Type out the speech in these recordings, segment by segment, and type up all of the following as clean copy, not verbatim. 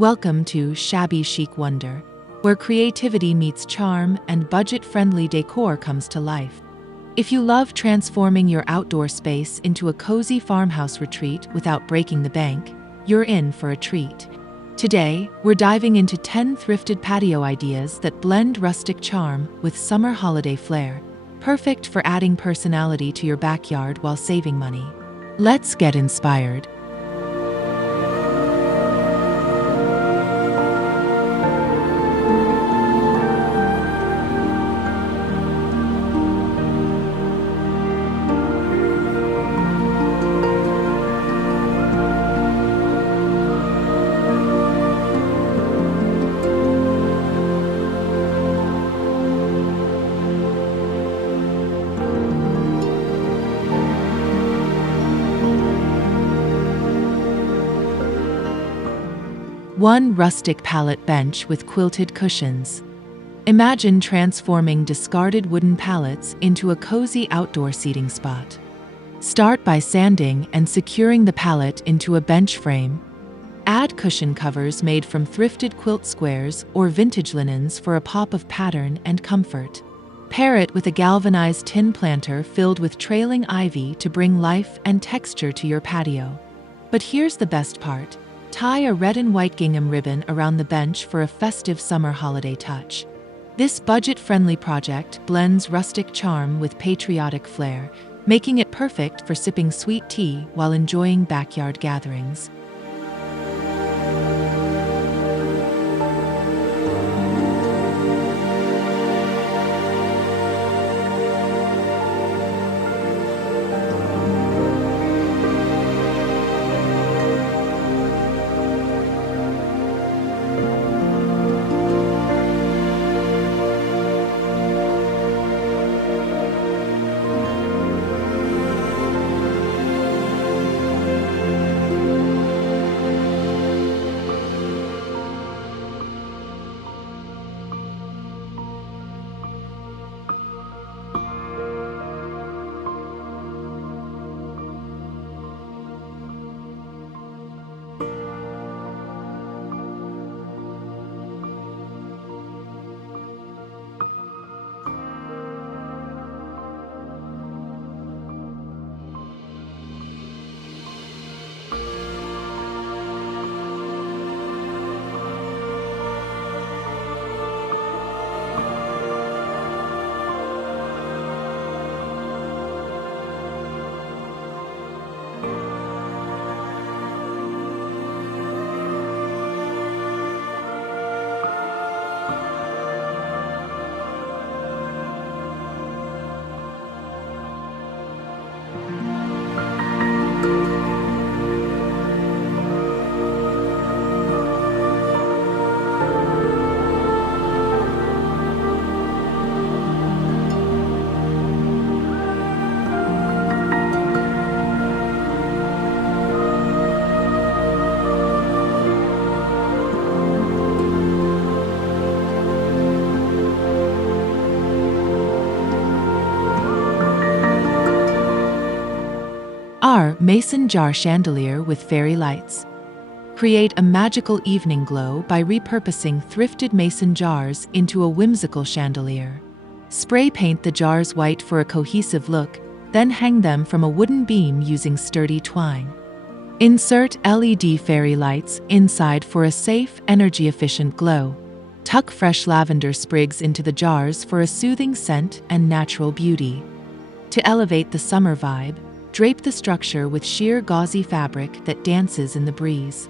Welcome to Shabby Chic Wonder, where creativity meets charm and budget-friendly decor comes to life. If you love transforming your outdoor space into a cozy farmhouse retreat without breaking the bank, you're in for a treat. Today, we're diving into 10 thrifted patio ideas that blend rustic charm with summer holiday flair, perfect for adding personality to your backyard while saving money. Let's get inspired. One rustic pallet bench with quilted cushions. Imagine transforming discarded wooden pallets into a cozy outdoor seating spot. Start by sanding and securing the pallet into a bench frame. Add cushion covers made from thrifted quilt squares or vintage linens for a pop of pattern and comfort. Pair it with a galvanized tin planter filled with trailing ivy to bring life and texture to your patio. But here's the best part. Tie a red and white gingham ribbon around the bench for a festive summer holiday touch. This budget-friendly project blends rustic charm with patriotic flair, making it perfect for sipping sweet tea while enjoying backyard gatherings. Our mason jar chandelier with fairy lights. Create a magical evening glow by repurposing thrifted mason jars into a whimsical chandelier. Spray paint the jars white for a cohesive look, then hang them from a wooden beam using sturdy twine. Insert LED fairy lights inside for a safe, energy-efficient glow. Tuck fresh lavender sprigs into the jars for a soothing scent and natural beauty. To elevate the summer vibe, drape the structure with sheer gauzy fabric that dances in the breeze.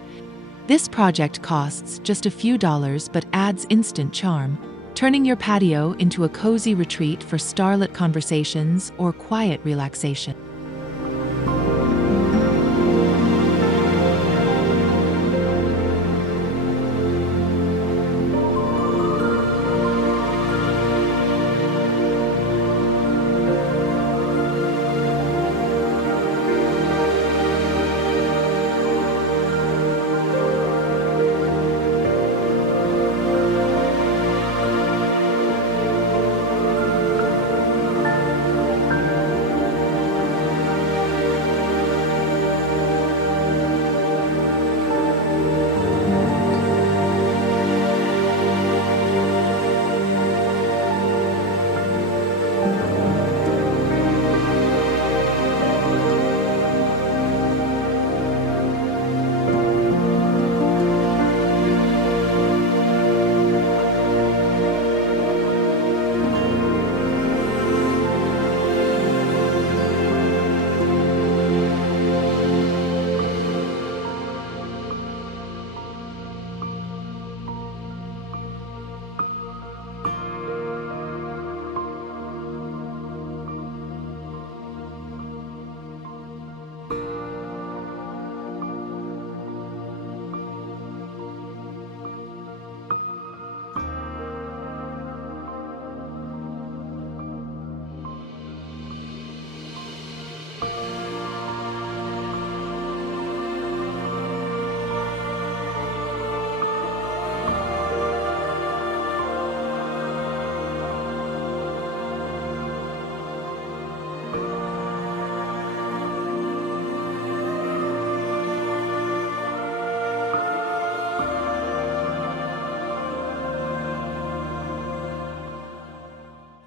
This project costs just a few dollars but adds instant charm, turning your patio into a cozy retreat for starlit conversations or quiet relaxation.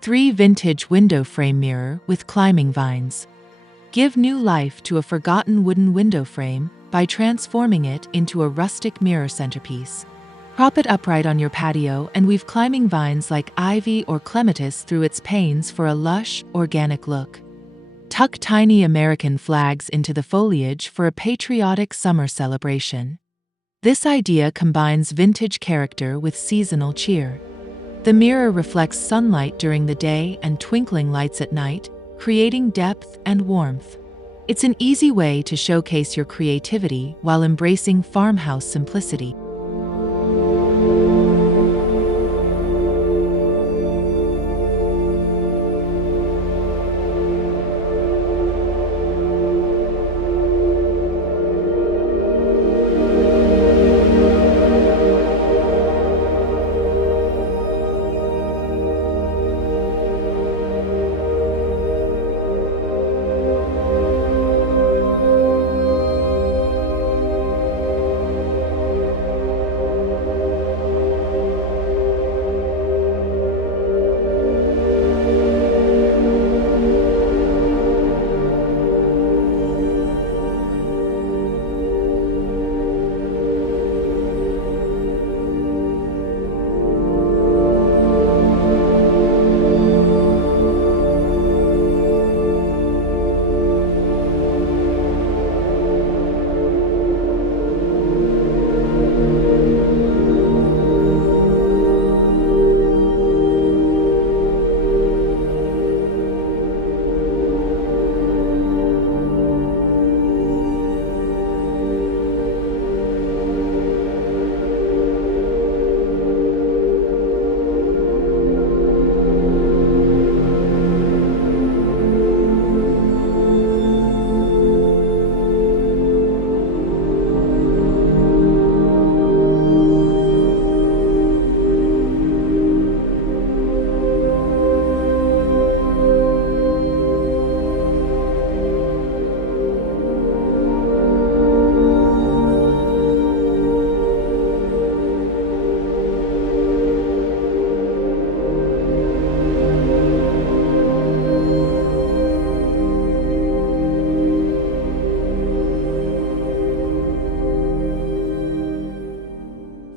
3 Vintage window frame mirror with climbing vines. Give new life to a forgotten wooden window frame by transforming it into a rustic mirror centerpiece. Prop it upright on your patio and weave climbing vines like ivy or clematis through its panes for a lush, organic look. Tuck tiny American flags into the foliage for a patriotic summer celebration. This idea combines vintage character with seasonal cheer. The mirror reflects sunlight during the day and twinkling lights at night, creating depth and warmth. It's an easy way to showcase your creativity while embracing farmhouse simplicity.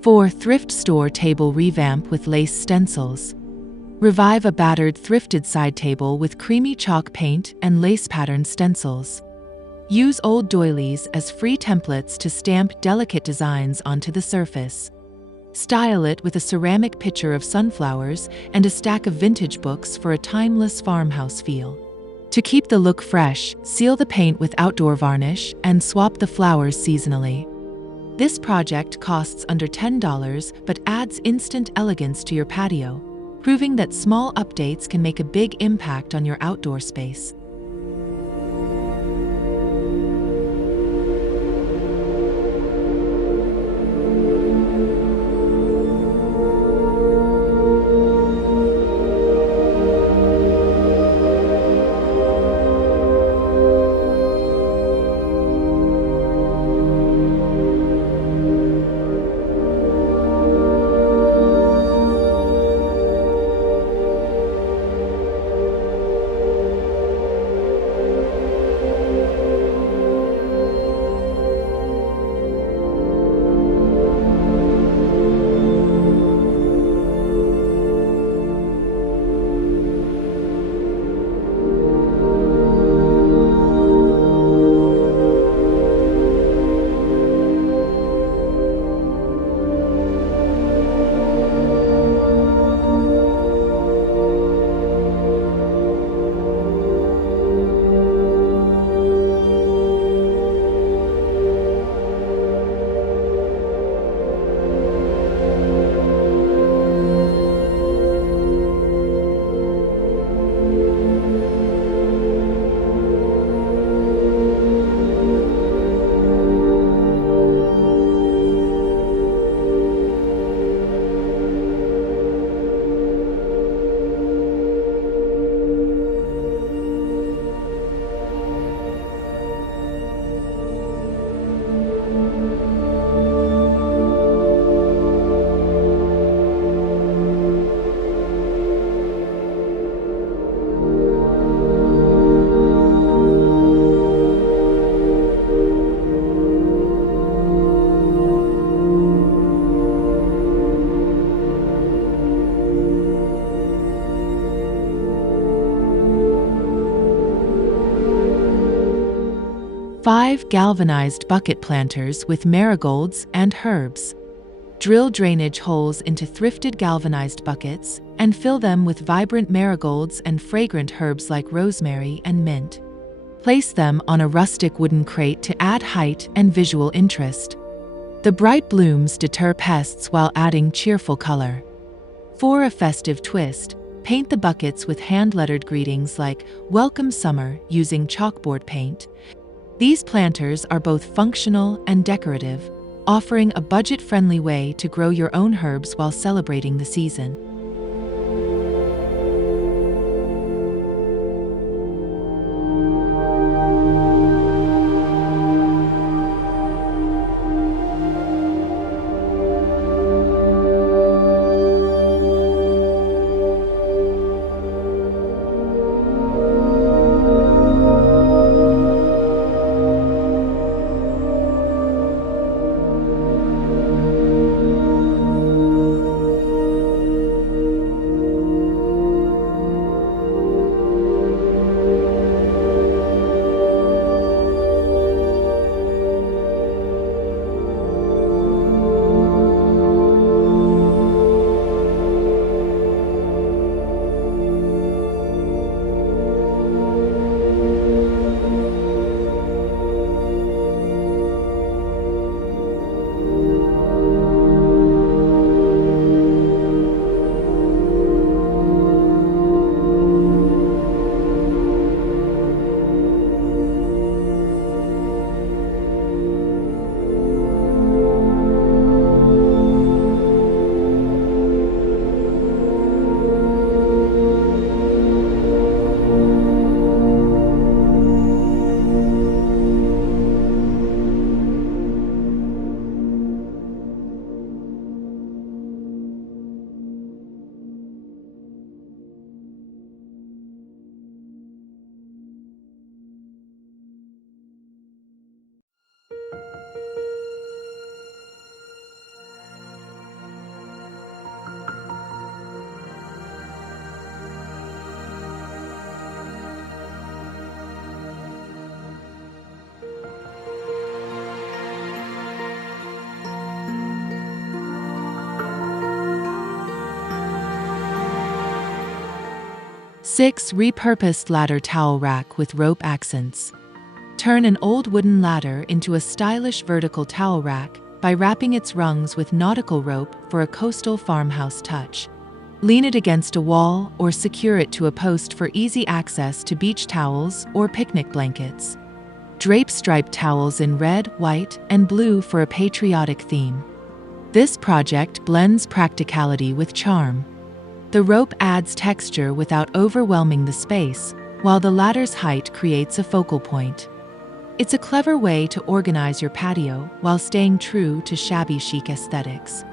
For thrift store table revamp with lace stencils. Revive a battered thrifted side table with creamy chalk paint and lace patterned stencils. Use old doilies as free templates to stamp delicate designs onto the surface. Style it with a ceramic pitcher of sunflowers and a stack of vintage books for a timeless farmhouse feel. To keep the look fresh, seal the paint with outdoor varnish and swap the flowers seasonally. This project costs under $10 but adds instant elegance to your patio, proving that small updates can make a big impact on your outdoor space. 5 galvanized bucket planters with marigolds and herbs. Drill drainage holes into thrifted galvanized buckets and fill them with vibrant marigolds and fragrant herbs like rosemary and mint. Place them on a rustic wooden crate to add height and visual interest. The bright blooms deter pests while adding cheerful color. For a festive twist, paint the buckets with hand-lettered greetings like "Welcome Summer" using chalkboard paint. These planters are both functional and decorative, offering a budget-friendly way to grow your own herbs while celebrating the season. Six repurposed ladder towel rack with rope accents. Turn an old wooden ladder into a stylish vertical towel rack by wrapping its rungs with nautical rope for a coastal farmhouse touch. Lean it against a wall or secure it to a post for easy access to beach towels or picnic blankets. Drape striped towels in red, white, and blue for a patriotic theme. This project blends practicality with charm. The rope adds texture without overwhelming the space, while the ladder's height creates a focal point. It's a clever way to organize your patio while staying true to shabby chic aesthetics.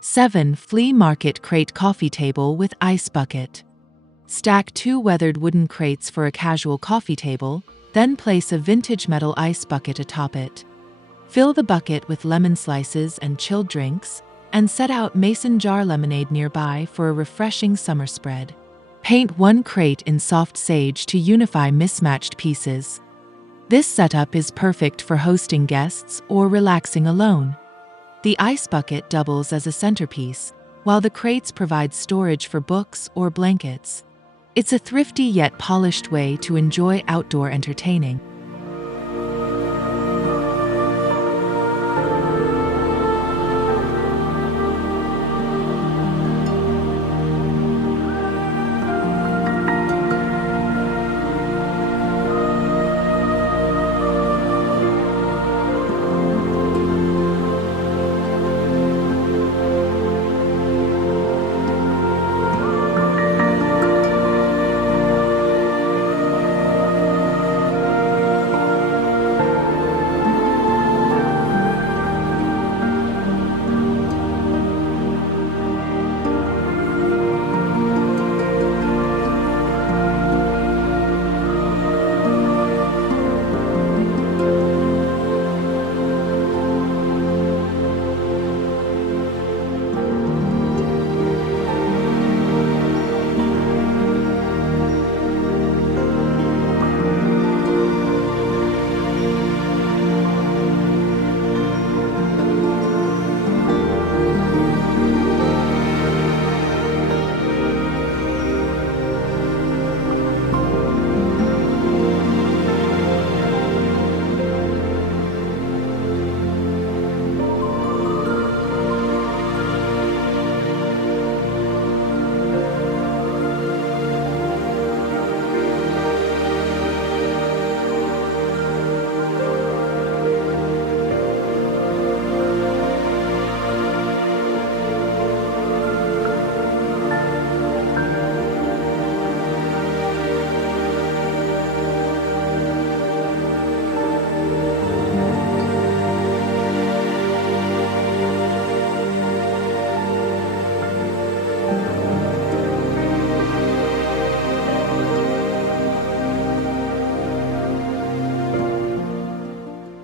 7. Flea Market Crate Coffee Table with Ice Bucket. Stack 2 weathered wooden crates for a casual coffee table, then place a vintage metal ice bucket atop it. Fill the bucket with lemon slices and chilled drinks, and set out mason jar lemonade nearby for a refreshing summer spread. Paint 1 crate in soft sage to unify mismatched pieces. This setup is perfect for hosting guests or relaxing alone. The ice bucket doubles as a centerpiece, while the crates provide storage for books or blankets. It's a thrifty yet polished way to enjoy outdoor entertaining.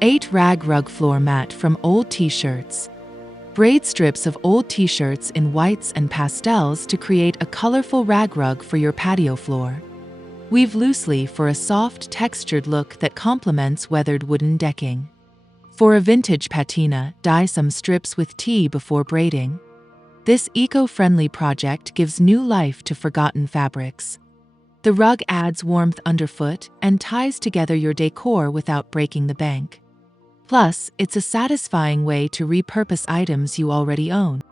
Eight rag rug floor mat from old t-shirts. Braid strips of old t-shirts in whites and pastels to create a colorful rag rug for your patio floor. Weave loosely for a soft, textured look that complements weathered wooden decking. For a vintage patina, dye some strips with tea before braiding. This eco-friendly project gives new life to forgotten fabrics. The rug adds warmth underfoot and ties together your decor without breaking the bank. Plus, it's a satisfying way to repurpose items you already own.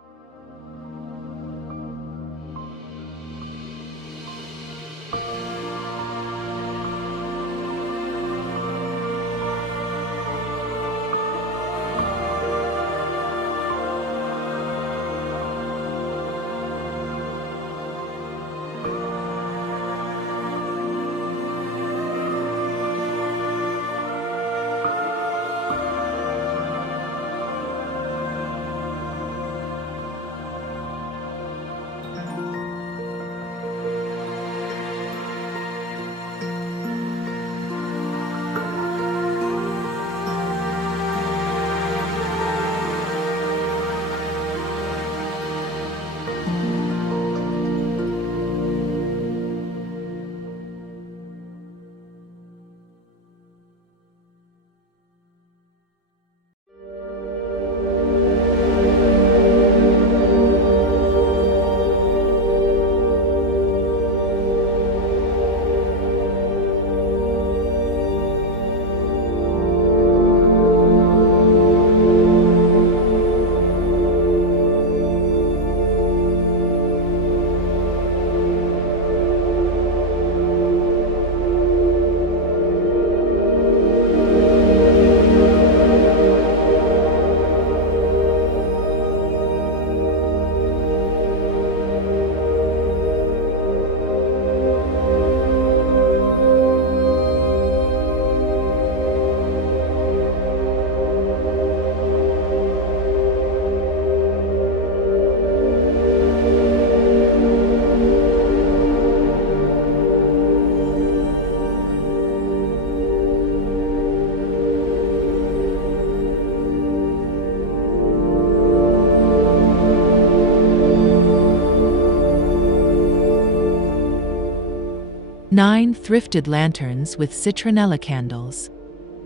9 thrifted lanterns with citronella candles.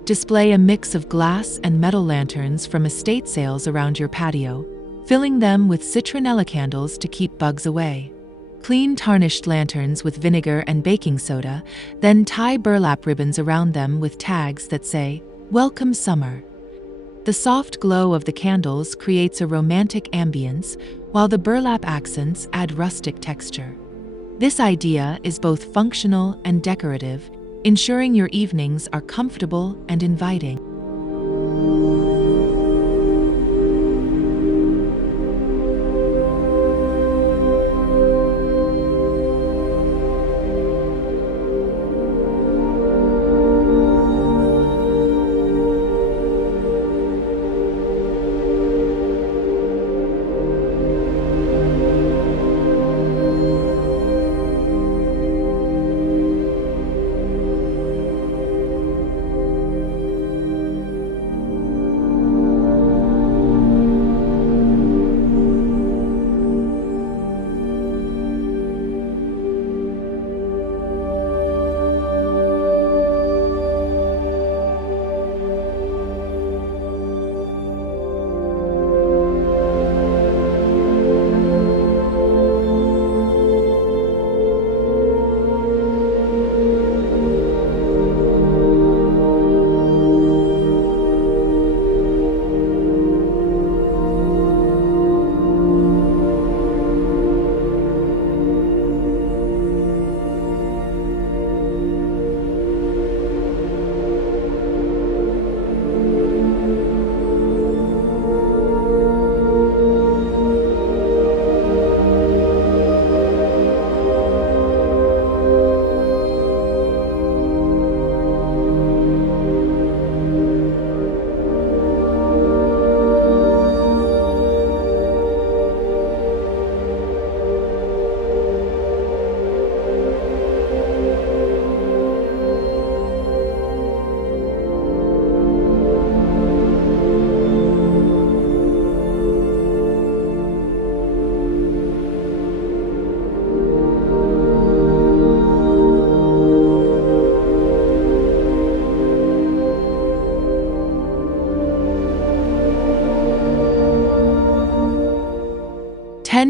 Display a mix of glass and metal lanterns from estate sales around your patio, filling them with citronella candles to keep bugs away. Clean tarnished lanterns with vinegar and baking soda, then tie burlap ribbons around them with tags that say, "Welcome Summer." The soft glow of the candles creates a romantic ambience, while the burlap accents add rustic texture. This idea is both functional and decorative, ensuring your evenings are comfortable and inviting.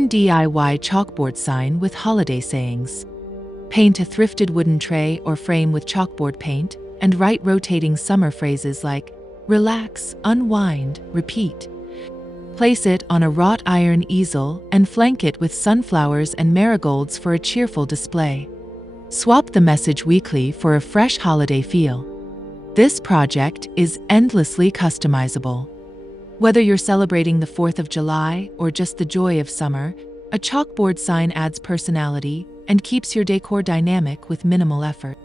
DIY chalkboard sign with holiday sayings. Paint a thrifted wooden tray or frame with chalkboard paint and write rotating summer phrases like relax, unwind, repeat. Place it on a wrought iron easel and flank it with sunflowers and marigolds for a cheerful display. Swap the message weekly for a fresh holiday feel. This project is endlessly customizable. Whether you're celebrating the 4th of July or just the joy of summer, a chalkboard sign adds personality and keeps your decor dynamic with minimal effort.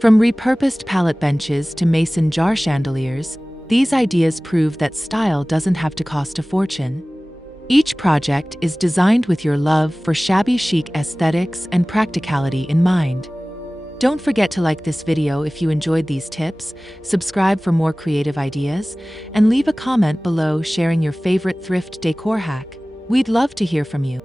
From repurposed pallet benches to mason jar chandeliers, these ideas prove that style doesn't have to cost a fortune. Each project is designed with your love for shabby chic aesthetics and practicality in mind. Don't forget to like this video if you enjoyed these tips, subscribe for more creative ideas, and leave a comment below sharing your favorite thrift decor hack. We'd love to hear from you.